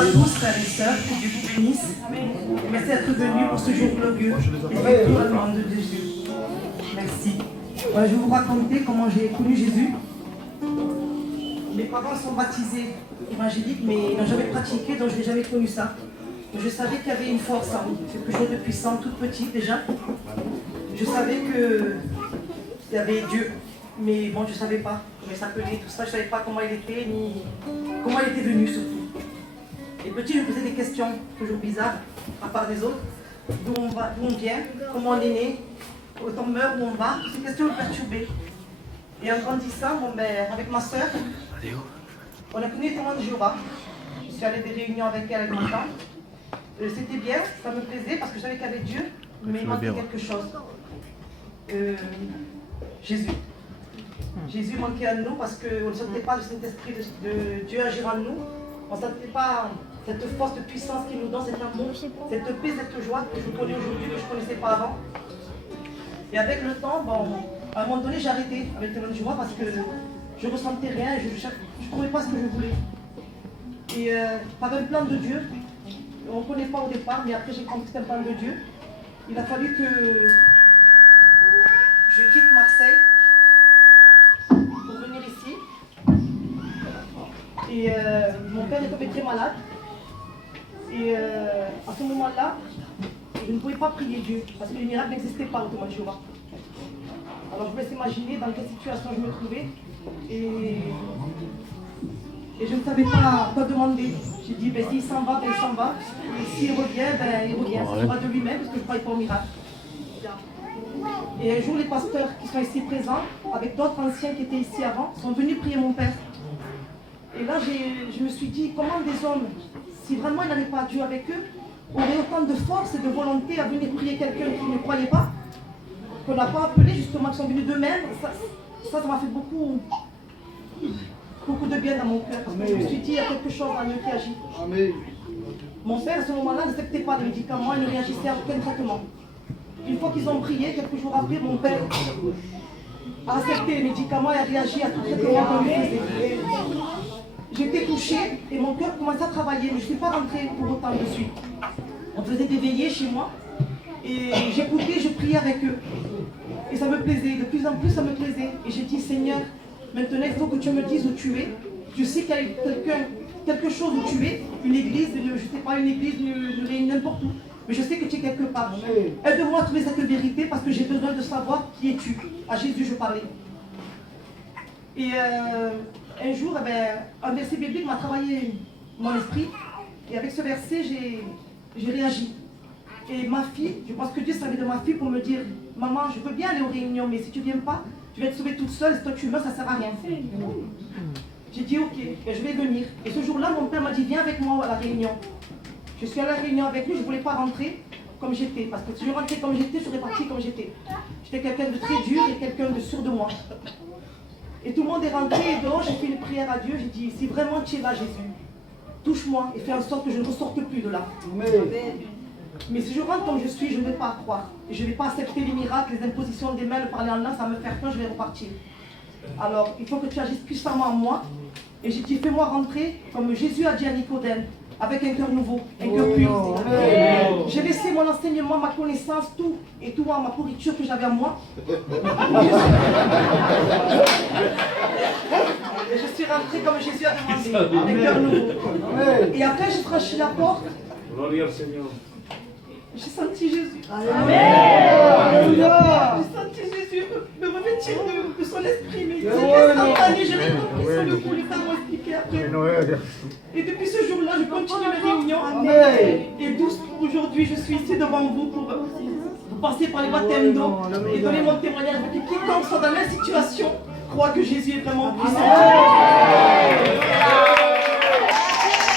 à tous, frères et sœurs, que Dieu vous bénisse. Merci d'être venus pour ce jour glorieux. Et tout au nom de Jésus. Merci. Je vais vous raconter comment j'ai connu Jésus. Mes parents sont baptisés évangéliques, mais ils n'ont jamais pratiqué, donc je n'ai jamais connu ça. Je savais qu'il y avait une force en moi, quelque chose de puissant, toute petite déjà. Je savais qu'il y avait Dieu, mais bon, je ne savais pas comment il s'appelait, tout ça. Je ne savais pas comment il était, ni comment il était venu surtout. Et petit, je me posais des questions toujours bizarres, à part des autres. D'où on vient, comment on est né, quand on meurt, où on va. Toutes ces questions me perturbaient. Et en grandissant, avec ma soeur, on a connu les témoins de Jéhovah. Je suis allée à des réunions avec elle, avec ma tante. C'était bien, ça me plaisait parce que je savais qu'il y avait Dieu, mais il manquait quelque chose. Jésus. Jésus manquait à nous parce qu'on ne sentait pas le Saint-Esprit de Dieu agir en nous. On ne sentait pas cette force de puissance qu'il nous donne, cet amour, cette paix, cette joie que je connais aujourd'hui, que je ne connaissais pas avant. Et avec le temps, à un moment donné, j'ai arrêté avec le témoin de Jéhovah parce que je ne ressentais rien, je ne trouvais pas ce que je voulais. Et par un plan de Dieu, on ne connaît pas au départ, mais après j'ai compris que c'était un plan de Dieu. Il a fallu que je quitte Marseille pour venir ici. Et mon père est tombé très malade. Et à ce moment-là, je ne pouvais pas prier Dieu, parce que les miracles n'existaient pas au témoin de Jéhovah. Alors je me laisse imaginer dans quelle situation je me trouvais. Et je ne savais pas quoi demander. J'ai dit, s'il s'en va, il s'en va. Et s'il revient, il revient. Ça sera de lui-même, parce que je ne croyais pas au miracle. Et un jour, les pasteurs qui sont ici présents, avec d'autres anciens qui étaient ici avant, sont venus prier mon père. Et là, je me suis dit, comment des hommes, si vraiment ils n'avaient pas Dieu avec eux, auraient autant de force et de volonté à venir prier quelqu'un qui ne croyait pas, qu'on n'a pas appelé, justement, qui sont venus d'eux-mêmes. Ça m'a fait beaucoup de bien dans mon cœur. Parce que je me suis dit, il y a quelque chose en eux qui agit. Amen. Mon père, à ce moment-là, n'acceptait pas les médicaments, il ne réagissait à aucun traitement. Une fois qu'ils ont prié, quelques jours après, mon père a accepté les médicaments et a réagi à tout traitement qu'on lui faisait. J'étais touchée et mon cœur commençait à travailler, mais je ne suis pas rentrée pour autant dessus. On faisait des veillées chez moi et j'écoutais, je priais avec eux. Et ça me plaisait, de plus en plus ça me plaisait. Et j'ai dit, Seigneur, maintenant il faut que tu me dises où tu es. Je sais qu'il y a quelque chose où tu es, une église, je ne sais pas, une église, une réunion, n'importe où. Mais je sais que tu es quelque part. Aide-moi à trouver cette vérité parce que j'ai besoin de savoir qui es-tu. À Jésus, je parlais. Et un jour, un verset biblique m'a travaillé mon esprit. Et avec ce verset, j'ai réagi. Et ma fille, je pense que Dieu savait de ma fille pour me dire, maman, je veux bien aller aux réunions, mais si tu ne viens pas, tu vas te sauver toute seule, si toi tu meurs, ça ne sert à rien. J'ai dit ok, et je vais venir. Et ce jour-là, mon père m'a dit, viens avec moi à la réunion. Je suis allée à la réunion avec lui, je ne voulais pas rentrer comme j'étais. Parce que si je rentrais comme j'étais, je serais partie comme j'étais. J'étais quelqu'un de très dur et quelqu'un de sûr de moi. Et tout le monde est rentré et dehors, j'ai fait une prière à Dieu. J'ai dit, si vraiment tu es là, Jésus, touche-moi et fais en sorte que je ne ressorte plus de là. Mais si je rentre comme je suis, je ne vais pas croire. Et je ne vais pas accepter les miracles, les impositions des mains, le parler en langue, ça va me faire peur, je vais repartir. Alors, il faut que tu agisses puissamment en moi. Et j'ai dit, fais-moi rentrer comme Jésus a dit à Nicodème, avec un cœur nouveau, un cœur pur. J'ai laissé mon enseignement, ma connaissance, tout, et tout ma pourriture que j'avais en moi. Et je suis rentrée comme Jésus a demandé, un cœur nouveau. Et après, j'ai franchi la porte. Gloire au Seigneur. J'ai senti Jésus. Amen. J'ai senti Jésus me revêtir de son esprit. Mais c'était instantané, je l'ai compris sur le coup, les femmes m'ont expliqué après. Et depuis ce jour-là, je continue mes réunions. Et douce aujourd'hui, je suis ici devant vous pour passer par les baptêmes d'eau et donner mon témoignage. Parce que quiconque soit dans la situation croit que Jésus est vraiment puissant.